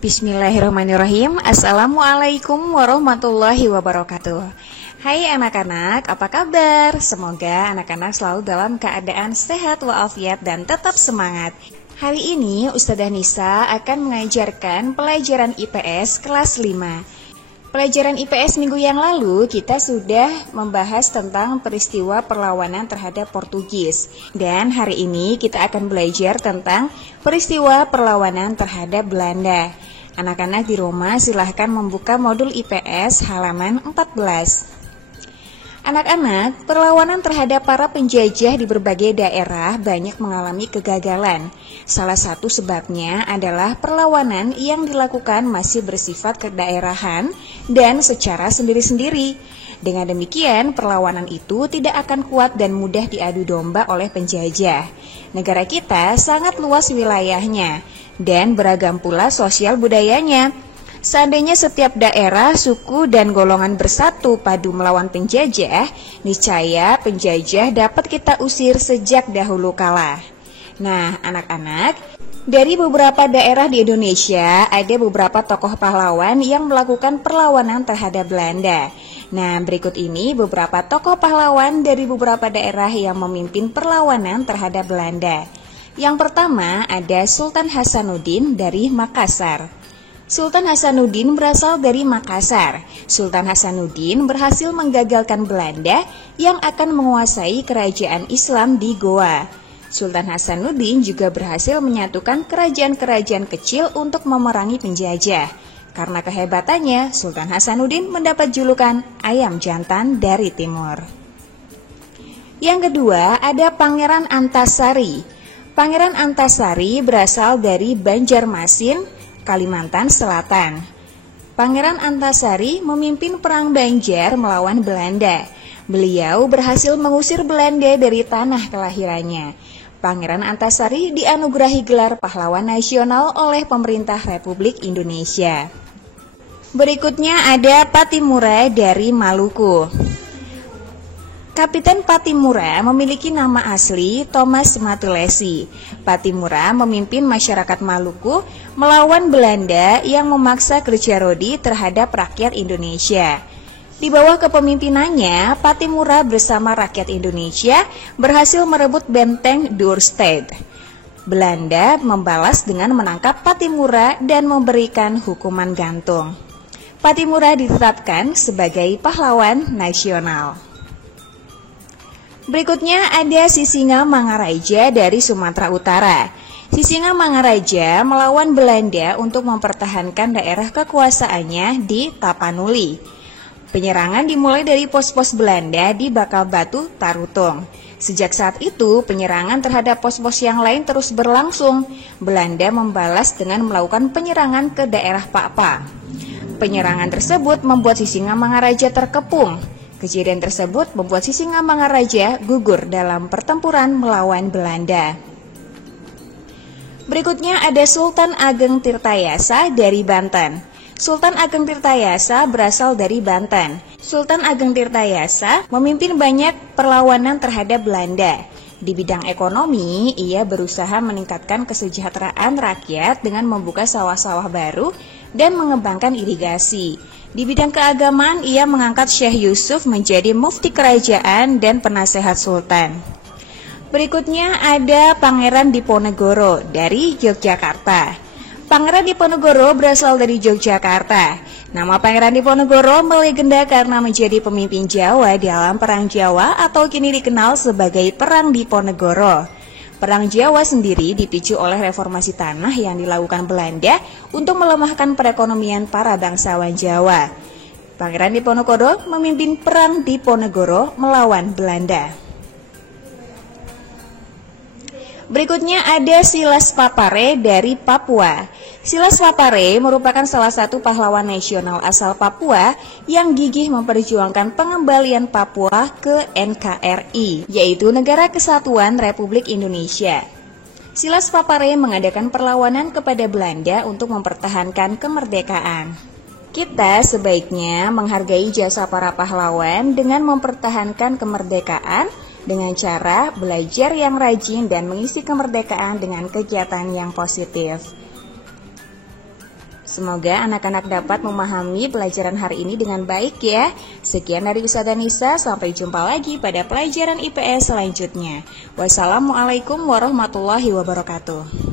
Bismillahirrahmanirrahim. Assalamualaikum warahmatullahi wabarakatuh. Hai anak-anak, apa kabar? Semoga anak-anak selalu dalam keadaan sehat walafiat dan tetap semangat. Hari ini Ustadzah Nisa akan mengajarkan pelajaran IPS kelas 5. Pelajaran IPS minggu yang lalu kita sudah membahas tentang peristiwa perlawanan terhadap Portugis. Dan hari ini kita akan belajar tentang peristiwa perlawanan terhadap Belanda. Anak-anak di rumah silahkan membuka modul IPS halaman 14. Anak-anak, perlawanan terhadap para penjajah di berbagai daerah banyak mengalami kegagalan. Salah satu sebabnya adalah perlawanan yang dilakukan masih bersifat kedaerahan dan secara sendiri-sendiri. Dengan demikian, perlawanan itu tidak akan kuat dan mudah diadu domba oleh penjajah. Negara kita sangat luas wilayahnya dan beragam pula sosial budayanya. Seandainya setiap daerah, suku, dan golongan bersatu padu melawan penjajah, niscaya penjajah dapat kita usir sejak dahulu kala. Nah, anak-anak, dari beberapa daerah di Indonesia, ada beberapa tokoh pahlawan yang melakukan perlawanan terhadap Belanda. Nah, berikut ini beberapa tokoh pahlawan dari beberapa daerah yang memimpin perlawanan terhadap Belanda. Yang pertama ada Sultan Hasanuddin dari Makassar. Sultan Hasanuddin berasal dari Makassar. Sultan Hasanuddin berhasil menggagalkan Belanda yang akan menguasai kerajaan Islam di Goa. Sultan Hasanuddin juga berhasil menyatukan kerajaan-kerajaan kecil untuk memerangi penjajah. Karena kehebatannya, Sultan Hasanuddin mendapat julukan ayam jantan dari timur. Yang kedua ada Pangeran Antasari. Pangeran Antasari berasal dari Banjarmasin, Kalimantan Selatan. Pangeran Antasari memimpin perang Banjar melawan Belanda. Beliau berhasil mengusir Belanda dari tanah kelahirannya. Pangeran Antasari dianugerahi gelar pahlawan nasional oleh pemerintah Republik Indonesia. Berikutnya ada Patimura dari Maluku. Kapiten Patimura memiliki nama asli Thomas Matulesi. Patimura memimpin masyarakat Maluku melawan Belanda yang memaksa kerja rodi terhadap rakyat Indonesia. Di bawah kepemimpinannya, Patimura bersama rakyat Indonesia berhasil merebut benteng Dörstad. Belanda membalas dengan menangkap Patimura dan memberikan hukuman gantung. Patimura ditetapkan sebagai pahlawan nasional. Berikutnya ada Sisingamangaraja dari Sumatera Utara. Sisingamangaraja melawan Belanda untuk mempertahankan daerah kekuasaannya di Tapanuli. Penyerangan dimulai dari pos-pos Belanda di Bakal-Batu, Tarutung. Sejak saat itu, penyerangan terhadap pos-pos yang lain terus berlangsung. Belanda membalas dengan melakukan penyerangan ke daerah Pakpa. Penyerangan tersebut membuat Sisingamangaraja terkepung. Kejadian tersebut membuat Sisingamangaraja gugur dalam pertempuran melawan Belanda. Berikutnya ada Sultan Ageng Tirtayasa dari Banten. Sultan Ageng Tirtayasa berasal dari Banten. Sultan Ageng Tirtayasa memimpin banyak perlawanan terhadap Belanda. Di bidang ekonomi, ia berusaha meningkatkan kesejahteraan rakyat dengan membuka sawah-sawah baru dan mengembangkan irigasi. Di bidang keagamaan, ia mengangkat Syekh Yusuf menjadi mufti kerajaan dan penasehat sultan. Berikutnya ada Pangeran Diponegoro dari Yogyakarta. Pangeran Diponegoro berasal dari Yogyakarta. Nama Pangeran Diponegoro melegenda karena menjadi pemimpin Jawa dalam Perang Jawa atau kini dikenal sebagai Perang Diponegoro. Perang Jawa sendiri dipicu oleh reformasi tanah yang dilakukan Belanda untuk melemahkan perekonomian para bangsawan Jawa. Pangeran Diponegoro memimpin Perang Diponegoro melawan Belanda. Berikutnya ada Silas Papare dari Papua. Silas Papare merupakan salah satu pahlawan nasional asal Papua yang gigih memperjuangkan pengembalian Papua ke NKRI, yaitu Negara Kesatuan Republik Indonesia. Silas Papare mengadakan perlawanan kepada Belanda untuk mempertahankan kemerdekaan. Kita sebaiknya menghargai jasa para pahlawan dengan mempertahankan kemerdekaan dengan cara belajar yang rajin dan mengisi kemerdekaan dengan kegiatan yang positif. Semoga anak-anak dapat memahami pelajaran hari ini dengan baik ya. Sekian dari Ustazah Nisa, sampai jumpa lagi pada pelajaran IPS selanjutnya. Wassalamualaikum warahmatullahi wabarakatuh.